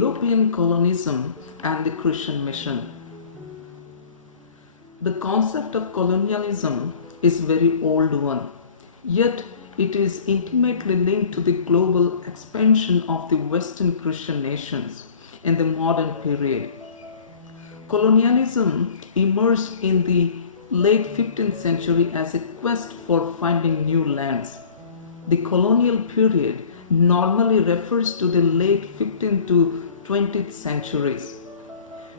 European colonialism and the Christian mission. The concept of colonialism is a very old one, yet it is intimately linked to the global expansion of the Western Christian nations in the modern period. Colonialism emerged in the late 15th century as a quest for finding new lands. The colonial period normally refers to the late 15th to 20th centuries.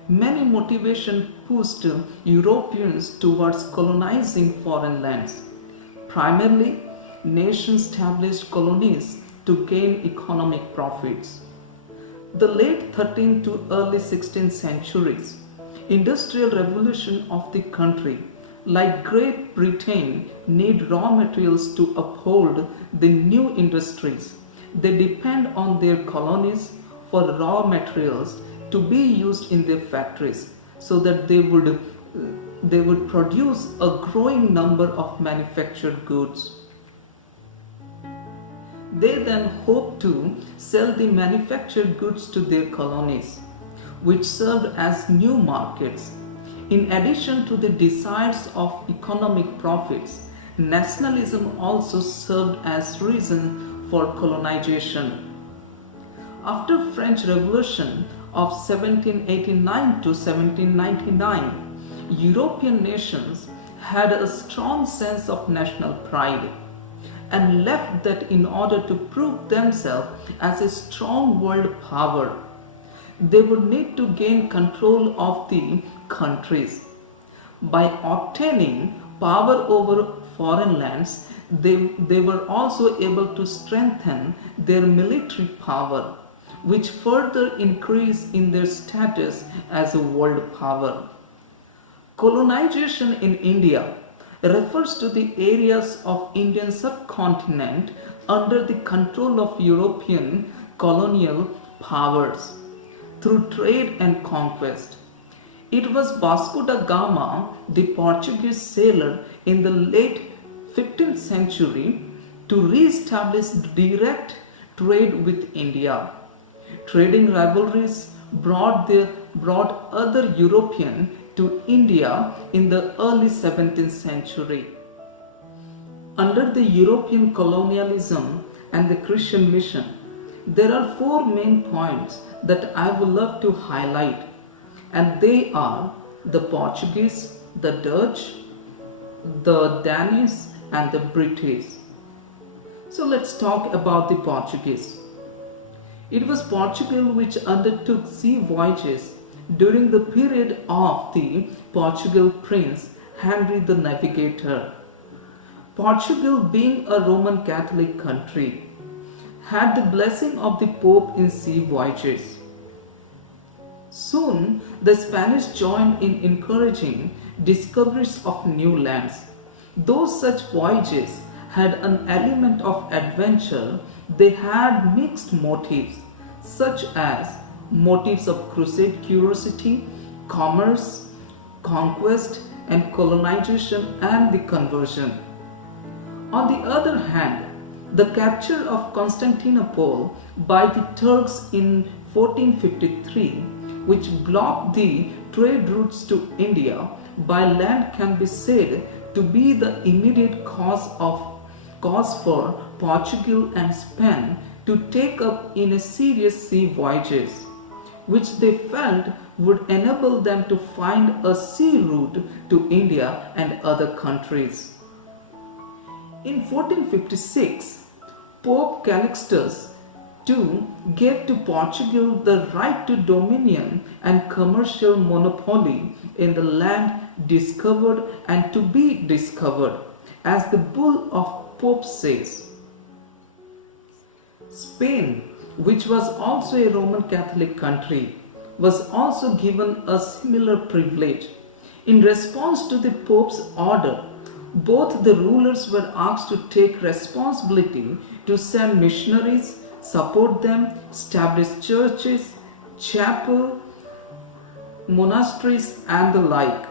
Many motivations pushed Europeans towards colonizing foreign lands. Primarily, nations established colonies to gain economic profits. The late 13th to early 16th centuries, industrial revolution of the country, like Great Britain, need raw materials to uphold the new industries. They depend on their colonies for raw materials to be used in their factories so that they would produce a growing number of manufactured goods. They then hope to sell the manufactured goods to their colonies, which served as new markets. In addition to the desires of economic profits, nationalism also served as reason for colonization. After French Revolution of 1789 to 1799, European nations had a strong sense of national pride and left that in order to prove themselves as a strong world power, they would need to gain control of the countries. By obtaining power over foreign lands, they were also able to strengthen their military power, which further increased in their status as a world power. Colonization in India refers to the areas of Indian subcontinent under the control of European colonial powers through trade and conquest. It was Vasco da Gama, the Portuguese sailor in the late 15th century, to re-establish direct trade with India. Trading rivalries brought other Europeans to India in the early 17th century. Under the European colonialism and the Christian mission, there are four main points that I would love to highlight, and they are the Portuguese, the Dutch, the Danish, and the British. So let's talk about the Portuguese. It was Portugal which undertook sea voyages during the period of the Portugal Prince Henry the Navigator. Portugal, being a Roman Catholic country, had the blessing of the Pope in sea voyages. Soon, the Spanish joined in encouraging discoveries of new lands. Though such voyages had an element of adventure, they had mixed motives, such as motives of crusade curiosity, commerce, conquest, and colonization and the conversion. On the other hand, the capture of Constantinople by the Turks in 1453, which blocked the trade routes to India by land, can be said to be the immediate cause for Portugal and Spain to take up in a serious sea voyages, which they felt would enable them to find a sea route to India and other countries. In 1456, Pope Calixtus II gave to Portugal the right to dominion and commercial monopoly in the land discovered and to be discovered, as the bull of Pope says. Spain, which was also a Roman Catholic country, was also given a similar privilege. In response to the Pope's order, both the rulers were asked to take responsibility to send missionaries, support them, establish churches, chapel, monasteries, and the like.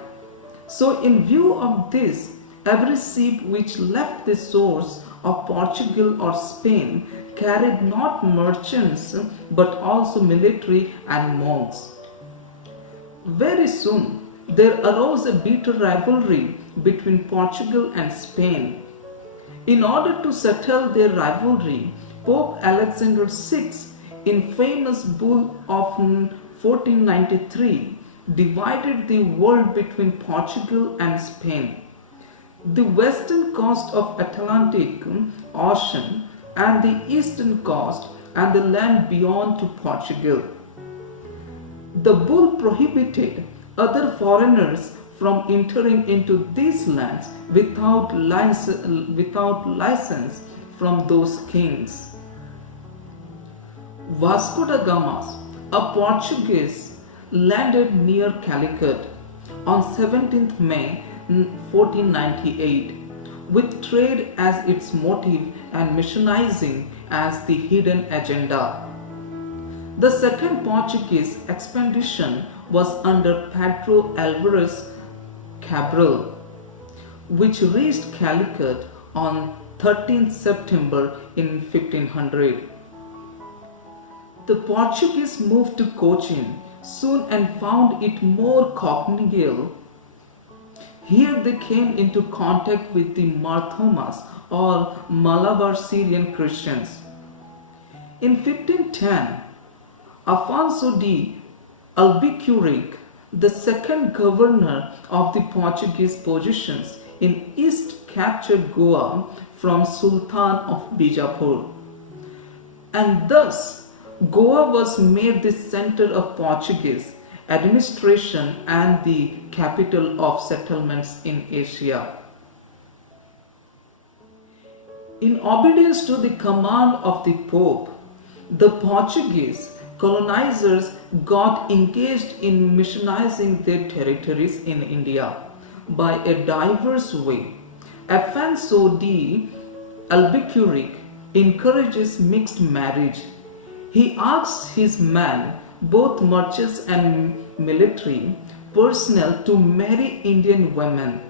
So, in view of this, every ship which left the shores of Portugal or Spain carried not merchants but also military and monks. Very soon, there arose a bitter rivalry between Portugal and Spain. In order to settle their rivalry, Pope Alexander VI, in famous bull of 1493, divided the world between Portugal and Spain. The western coast of Atlantic Ocean and the eastern coast and the land beyond to Portugal. The bull prohibited other foreigners from entering into these lands without license from those kings. Vasco da Gama, a Portuguese, landed near Calicut on 17th May 1498 with trade as its motive and missionizing as the hidden agenda. The second Portuguese expedition was under Pedro Alvarez Cabral, which reached Calicut on 13th September in 1500. The Portuguese moved to Cochin soon and found it more congenial. Here they came into contact with the Marthomas or Malabar Syrian Christians. In 1510, Afonso de Albuquerque, the second governor of the Portuguese possessions in East, captured Goa from Sultan of Bijapur. And thus, Goa was made the center of Portuguese administration and the capital of settlements in Asia. In obedience to the command of the Pope, the Portuguese colonizers got engaged in missionizing their territories in India by a diverse way. Afonso de Albuquerque encourages mixed marriage. He asks his men, both merchants and military personnel, to marry Indian women.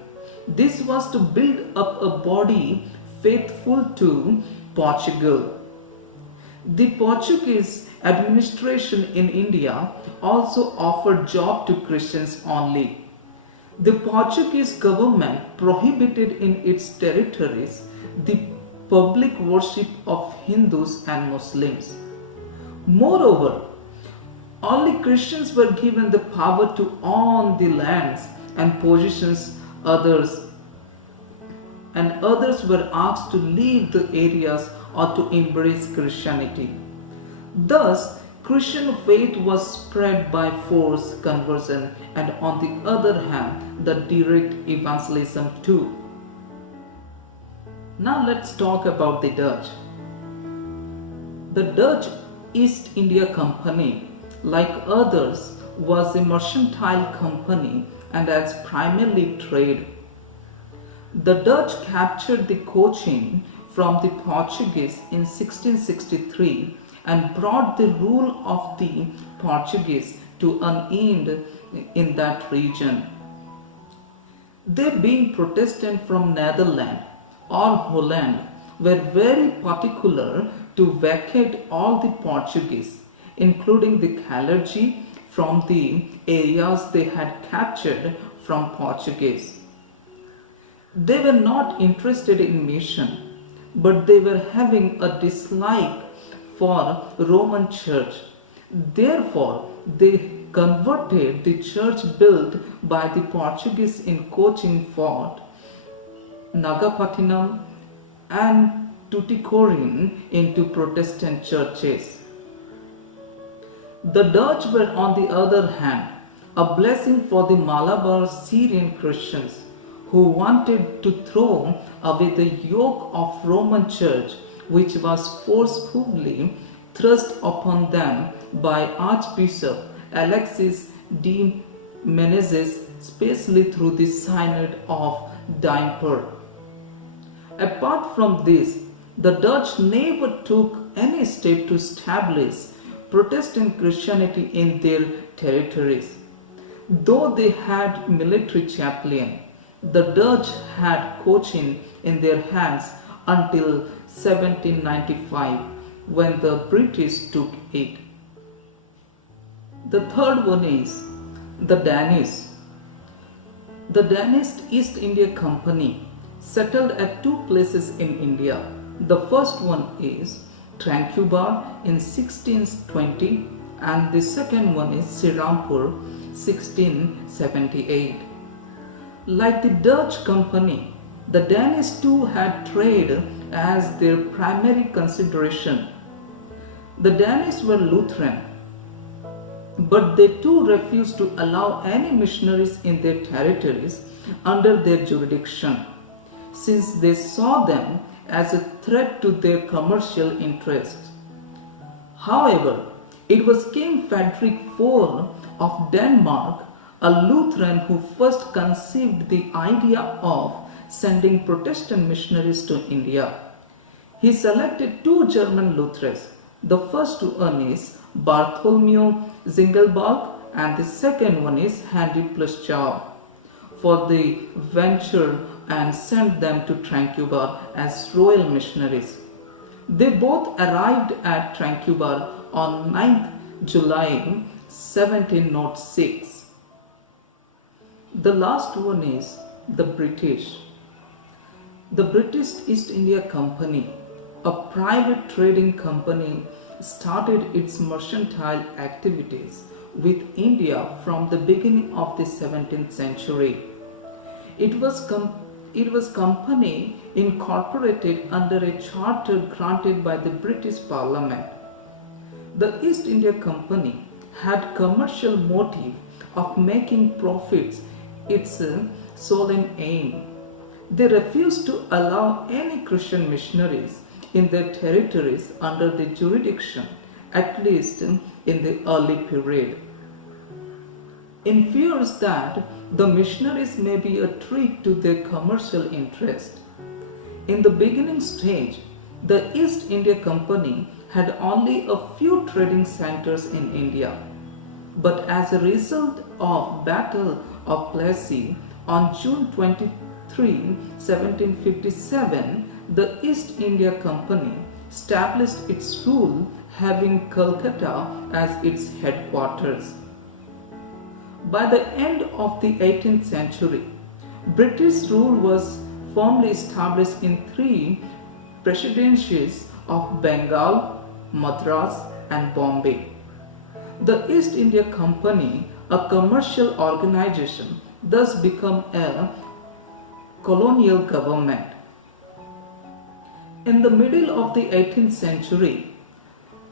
This was to build up a body faithful to Portugal. The Portuguese administration in India also offered job to Christians only. The Portuguese government prohibited in its territories the public worship of Hindus and Muslims. Moreover, only Christians were given the power to own the lands and possessions and others were asked to leave the areas or to embrace Christianity. Thus, Christian faith was spread by forced conversion and on the other hand, the direct evangelism too. Now let's talk about the Dutch. The Dutch East India Company, like others, was a mercantile company and as primarily trade. The Dutch captured the Cochin from the Portuguese in 1663 and brought the rule of the Portuguese to an end in that region. They, being Protestant from Netherlands or Holland, were very particular to vacate all the Portuguese, including the clergy, from the areas they had captured from Portuguese. They were not interested in mission, but they were having a dislike for Roman Church. Therefore, they converted the church built by the Portuguese in Cochin Fort, Nagapattinam and Tuticorin into Protestant churches. The Dutch were, on the other hand, a blessing for the Malabar Syrian Christians who wanted to throw away the yoke of Roman Church which was forcefully thrust upon them by Archbishop Alexis de Menezes, especially through the Synod of Dieper. Apart from this, the Dutch never took any step to establish Protestant Christianity in their territories. Though they had military chaplain, the Dutch had Cochin in their hands until 1795, when the British took it. The third one is the Danish. The Danish East India Company settled at two places in India. The first one is Tranquebar in 1620 and the second one is Srirampur 1678. Like the Dutch company, the Danish too had trade as their primary consideration. The Danish were Lutheran, but they too refused to allow any missionaries in their territories under their jurisdiction, since they saw them as a threat to their commercial interests. However, it was King Frederick IV of Denmark, a Lutheran, who first conceived the idea of sending Protestant missionaries to India. He selected two German Lutherans. The first one is Bartholomew Zingelbalg and the second one is Henry Pluschow for the venture and sent them to Tranquebar as royal missionaries. They both arrived at Tranquebar on 9th July 1706. The last one is the British. The British East India Company, a private trading company, started its mercantile activities with India from the beginning of the 17th century. It was company incorporated under a charter granted by the British Parliament. The East India Company had commercial motive of making profits its solemn aim. They refused to allow any Christian missionaries in their territories under the jurisdiction, at least in the early period. In fears that the missionaries may be a threat to their commercial interest. In the beginning stage, the East India Company had only a few trading centers in India. But as a result of Battle of Plassey on June 23, 1757, the East India Company established its rule, having Calcutta as its headquarters. By the end of the 18th century, British rule was firmly established in three presidencies of Bengal, Madras and Bombay. The East India Company, a commercial organization, thus became a colonial government. In the middle of the 18th century,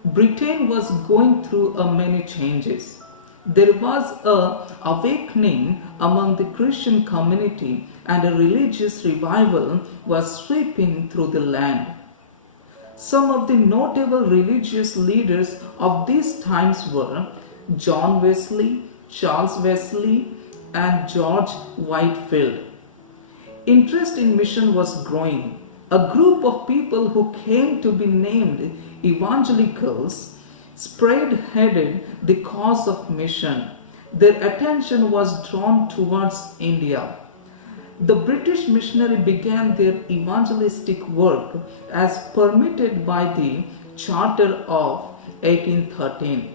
Britain was going through many changes. There was an awakening among the Christian community and a religious revival was sweeping through the land. Some of the notable religious leaders of these times were John Wesley, Charles Wesley, and George Whitefield. Interest in mission was growing. A group of people who came to be named evangelicals spearheaded the cause of mission. Their attention was drawn towards India. The British missionary began their evangelistic work as permitted by the Charter of 1813.